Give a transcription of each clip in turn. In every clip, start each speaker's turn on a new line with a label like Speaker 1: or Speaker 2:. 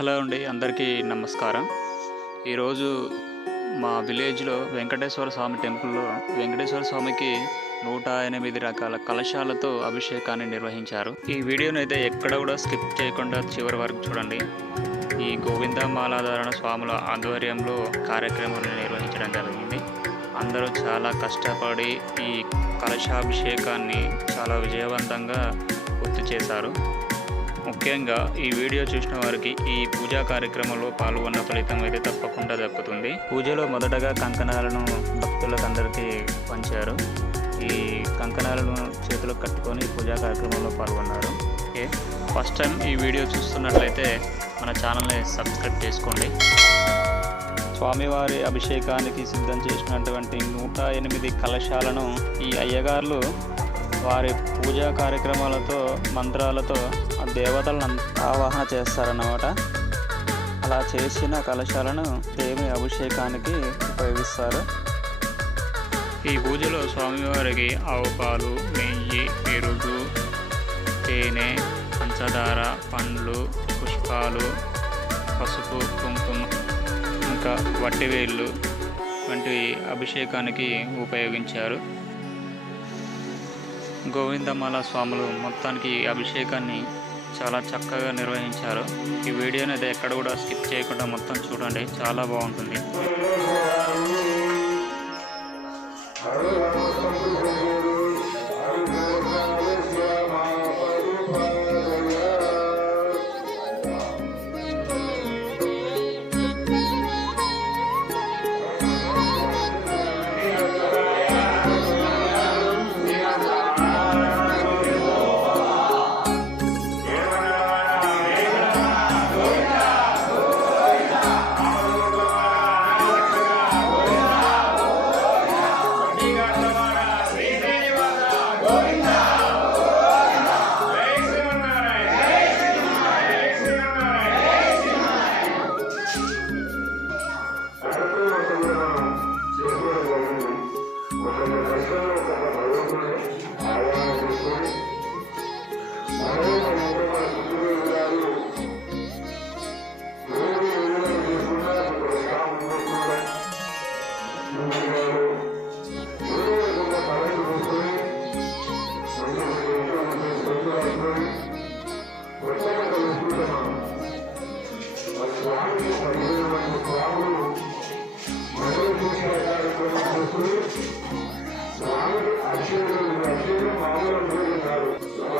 Speaker 1: Hello అండి అందరికీ నమస్కారం. ఈరోజు మా విలేజ్లో వెంకటేశ్వర స్వామి టెంపుల్లో వెంకటేశ్వర స్వామికి నూట ఎనిమిది రకాల కలశాలతో అభిషేకాన్ని నిర్వహించారు. ఈ వీడియోను అయితే ఎక్కడ కూడా స్కిప్ చేయకుండా చివరి వరకు చూడండి. ఈ గోవింద మాలాధారణ స్వాముల ఆధ్వర్యంలో కార్యక్రమాన్ని నిర్వహించడం జరిగింది. అందరూ చాలా కష్టపడి ఈ కలశాభిషేకాన్ని చాలా విజయవంతంగా పూర్తి చేశారు. ముఖ్యంగా ఈ వీడియో చూసిన వారికి ఈ పూజా కార్యక్రమంలో పాల్గొన్న ఫలితం అయితే తప్పకుండా దక్కుతుంది. పూజలో మొదటగా కంకణాలను భక్తులకు అందరికీ పంచారు. ఈ కంకణాలను చేతులకు కట్టుకొని పూజా కార్యక్రమంలో పాల్గొన్నారు. ఓకే. ఫస్ట్ టైం ఈ వీడియో చూస్తున్నట్లయితే మన ఛానల్ని సబ్స్క్రైబ్ చేసుకోండి. స్వామివారి అభిషేకానికి సిద్ధం చేసినటువంటి నూట ఎనిమిది కలశాలను ఈ అయ్యగారులు వారి పూజా కార్యక్రమాలతో మంత్రాలతో ఆ దేవతలను ఆవాహన చేస్తారన్నమాట. అలా చేసిన కలశాలను దేవుని అభిషేకానికి ఉపయోగిస్తారు. ఈ పూజలో స్వామివారికి ఆవు పాలు నెయ్యి పెరుగు తేనె పంచదార పండ్లు పుష్పాలు పసుపు కుంకుమ ఇంకా వట్టివేళ్ళు వంటివి అభిషేకానికి ఉపయోగించారు. గోవిందమాల స్వాములు మొత్తానికి అభిషేకాన్ని చాలా చక్కగా నిర్వహించారు. ఈ వీడియో అనేది ఎక్కడ కూడా స్కిప్ చేయకుండా మొత్తం చూడండి. చాలా బాగుంటుంది. Lord.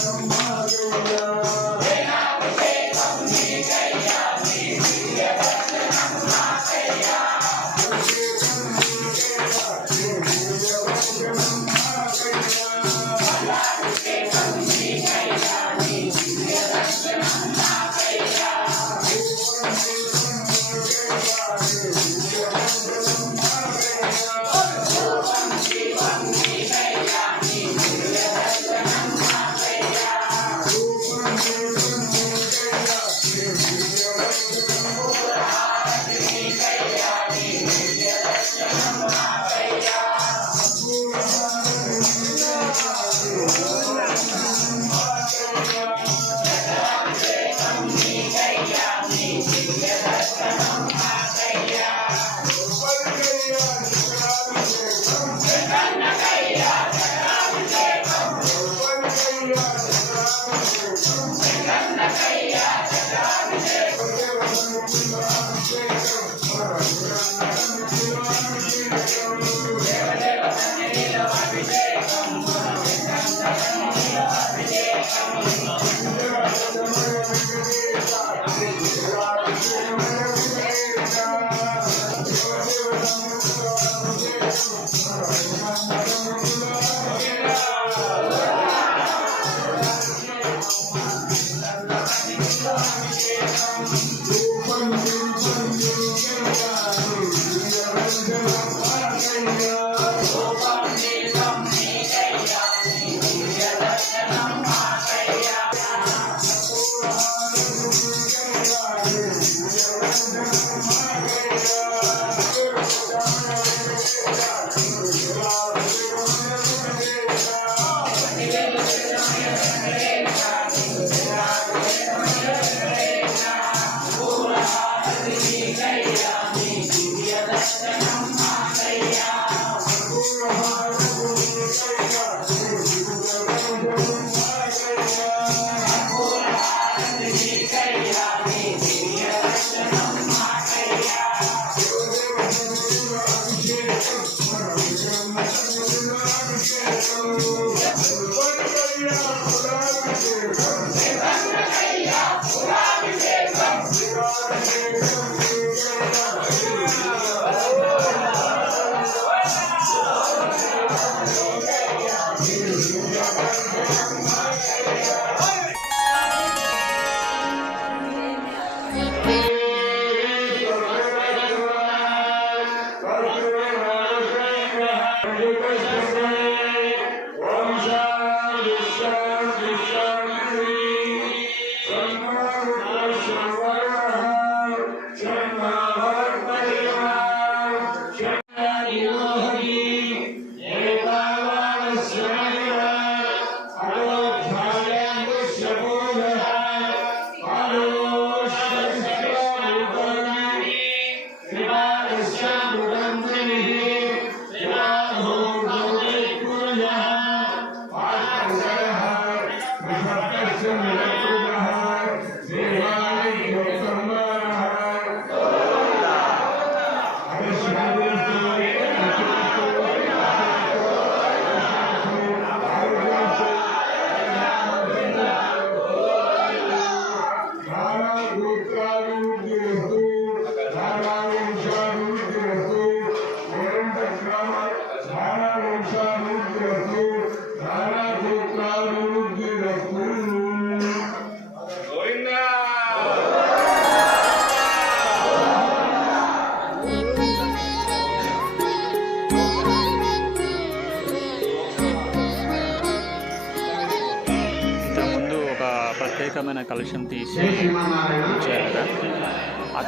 Speaker 1: Thank you.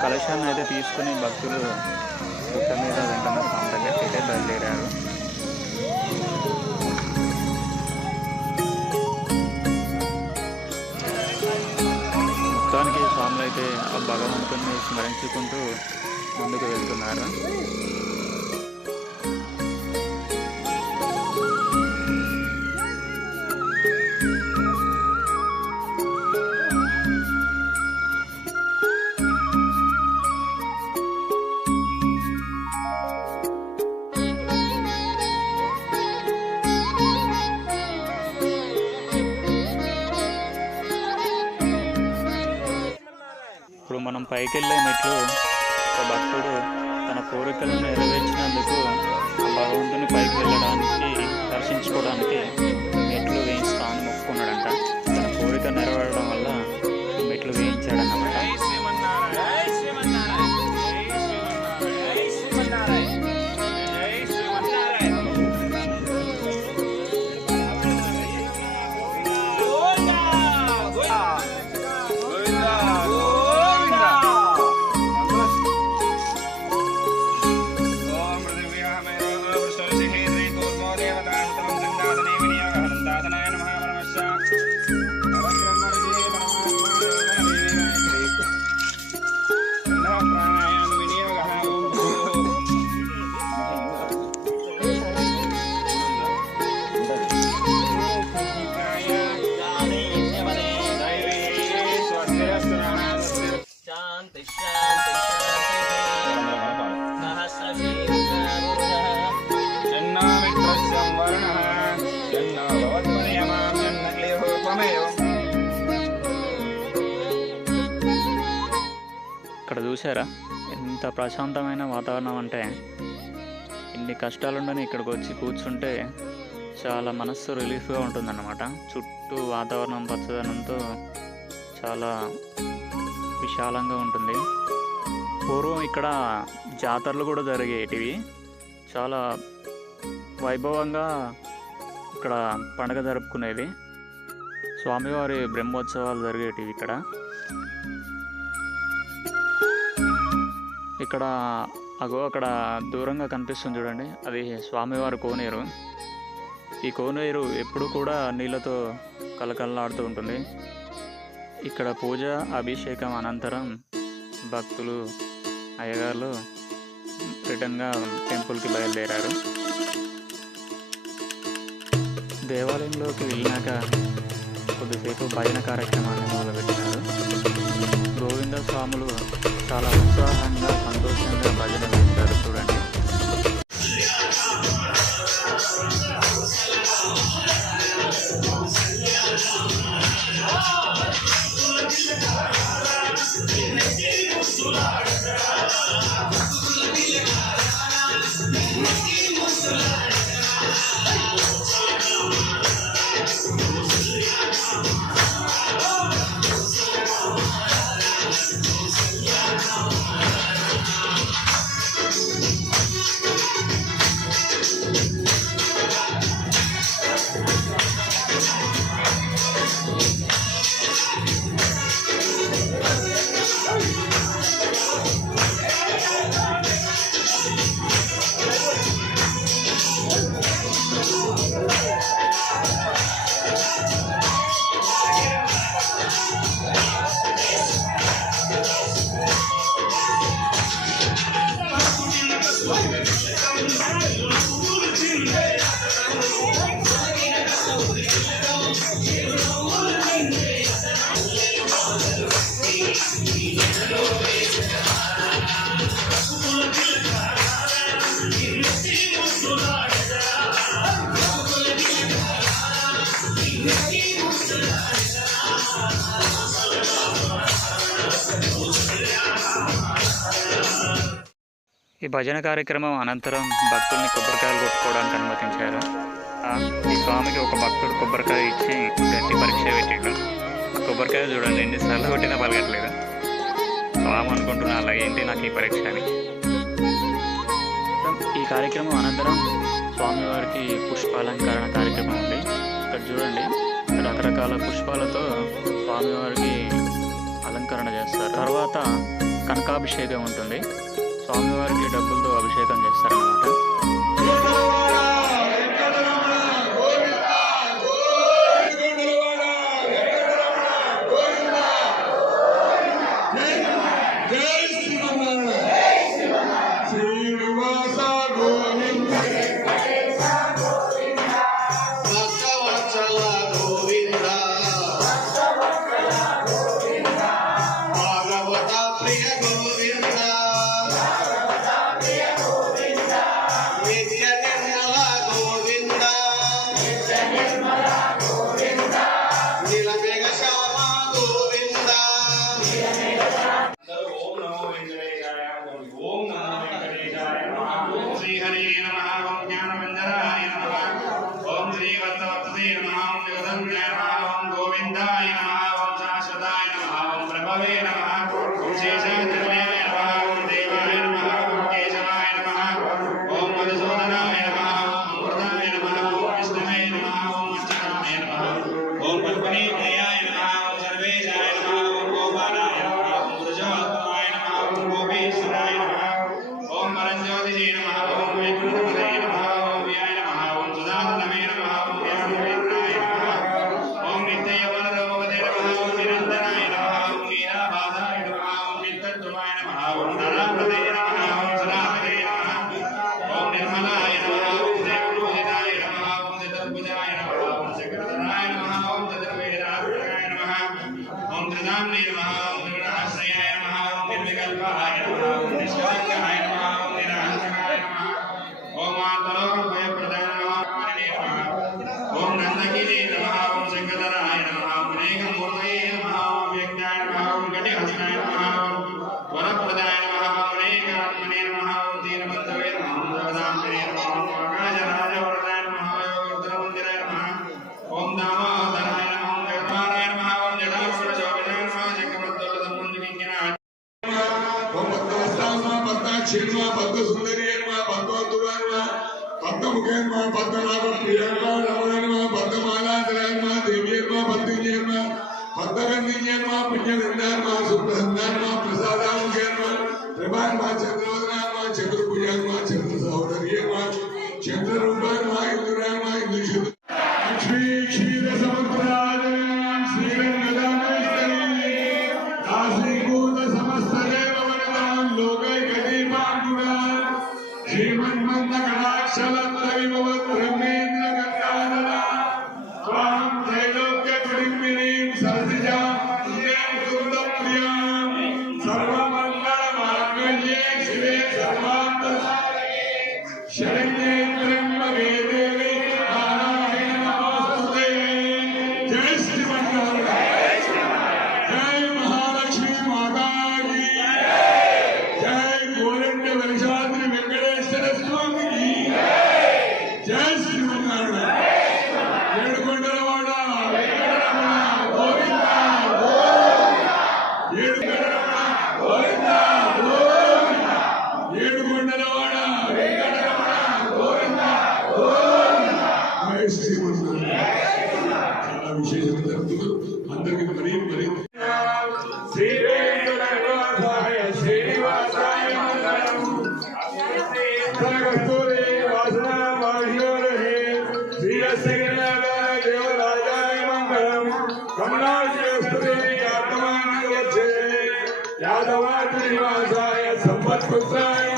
Speaker 1: కలశాన్ని అయితే తీసుకుని భక్తులు గుట్ట మీద వెంకన్న స్వామి దగ్గరికి అయితే బయలుదేరారు. మొత్తానికి స్వాములు అయితే ఆ భగవంతుని స్మరించుకుంటూ ముందుకు వెళ్తున్నారు. పైకి వెళ్ళే మెట్లు ఒక భక్తుడు తన కోరికలను నెరవేర్చినందుకు ఆ భగవంతుని పైకి వెళ్ళడానికి దర్శించుకోవడానికి మెట్లు వేయిస్తా అని మొక్కుకున్నాడంట తన కోరిక నెరవేరడం వల్ల ప్రశాంతమైన వాతావరణం అంటే ఇన్ని కష్టాలుండని ఇక్కడికి వచ్చి కూర్చుంటే చాలా మనస్సు రిలీఫ్గా ఉంటుందన్నమాట. చుట్టూ వాతావరణం పచ్చదనంతో చాలా విశాలంగా ఉంటుంది. పూర్వం ఇక్కడ జాతరలు కూడా జరిగేటివి. చాలా వైభవంగా ఇక్కడ పండగ జరుపుకునేది స్వామివారి బ్రహ్మోత్సవాలు జరిగేటివి ఇక్కడ. ఇక్కడ అగో అక్కడ దూరంగా కనిపిస్తుంది చూడండి. అది స్వామివారి కోనేరు. ఈ కోనేరు ఎప్పుడు కూడా నీళ్ళతో కలకలలాడుతూ ఉంటుంది. ఇక్కడ పూజ అభిషేకం అనంతరం భక్తులు అయ్యగారులు రిటర్న్గా టెంపుల్కి బయలుదేరారు. దేవాలయంలోకి వెళ్ళినాక కొద్దిసేపు భజన కార్యక్రమాన్ని మొదలుపెట్టినారు. గోవింద స్వాములు చాలా ఉత్సాహంగా సంతోషంగా భజన చేస్తారు చూడండి. ఈ భజన కార్యక్రమం అనంతరం భక్తుల్ని కొబ్బరికాయలు కొట్టుకోవడానికి అనుమతించారు. ఈ స్వామికి ఒక భక్తుడు కొబ్బరికాయ ఇచ్చి గట్టి పరీక్ష పెట్టాడు. కొబ్బరికాయ చూడండి ఎన్నిసార్లు కొట్టినా పలగట్లేదు స్వామి అనుకుంటున్నా అలా ఏంటి నాకు ఈ పరీక్ష అని. ఈ కార్యక్రమం అనంతరం స్వామివారికి పుష్పాలంకరణ కార్యక్రమం ఉంది. ఇక్కడ చూడండి
Speaker 2: రకరకాల పుష్పాలతో స్వామివారికి అలంకరణ చేస్తారు. తర్వాత కనకాభిషేకం ఉంటుంది. స్వామివారికి డబ్బులతో అభిషేకం చేస్తారన్నమాట.
Speaker 3: ಸುಂದರಿಯನ್ಮ
Speaker 4: ಭಗವಂತುರನ್ಮ ಭಕ್ತಮುಖನ್ಮ ಭಕ್ತನಾಭ
Speaker 2: ಪ್ರಿಯನ್ಮ ರಮಣನ್ಮ ಭಕ್ತಮಾಲಾಧರನ್ಮ ದೇವಿಯನ್ಮ ಭಕ್ತಿಂಜನ್ಮ ಭಕ್ತಗಂಧಿಂಜನ್ಮ ಪುಣ್ಯನಿಂದನ್ಮ
Speaker 1: ಸುಂದರನ್ಮ ಪ್ರಸಾದಾಮುಖನ್ಮ ಪ್ರಭಾನ್ಮ ಚಂದ್ರವದನಾನ್ಮ ಚಂದ್ರ ಪೂಜಾನ್ಮ ಚಂದ್ರ ಸಹೋದರಿಯನ್ಮ ಚಂದ್ರರು शिवे सर्वान्तसारये शरण्ये त्र्यम्बके Goodbye.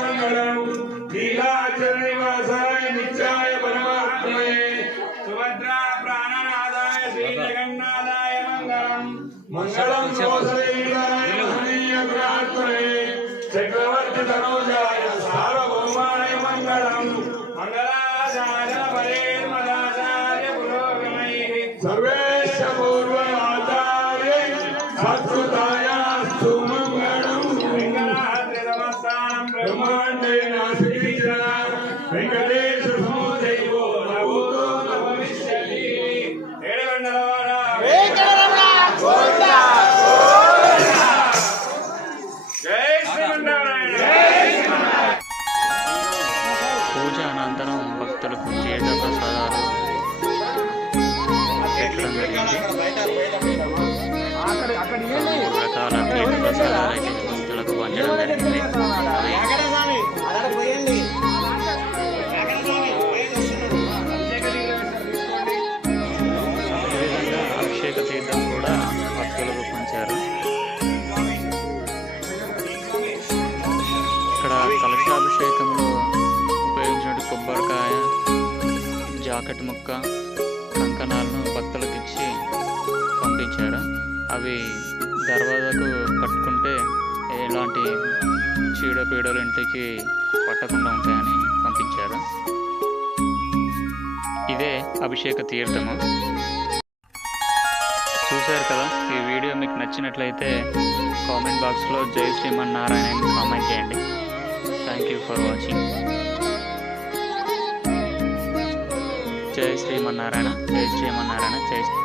Speaker 1: ఇక్కడ కలశాభిషేకంలో ఉపయోగించిన కొబ్బరికాయ జాకెట్ ముక్క కంకణాలను భక్తులకు ఇచ్చి పంపించాడు అవి దర్వాజాకు కట్టుకుంటే ఎలాంటి చీడపీడలు ఇంటికి పట్టకుండా ఉంటాయని పంపించారు. ఇదే అభిషేక తీర్థము. చూశారు కదా ఈ వీడియో మీకు నచ్చినట్లయితే కామెంట్ బాక్స్లో జై శ్రీమన్నారాయణ అని కామెంట్ చేయండి. థ్యాంక్ యూ ఫర్ వాచింగ్ జై శ్రీమన్నారాయణ జై శ్రీమన్నారాయణ జై శ్రీ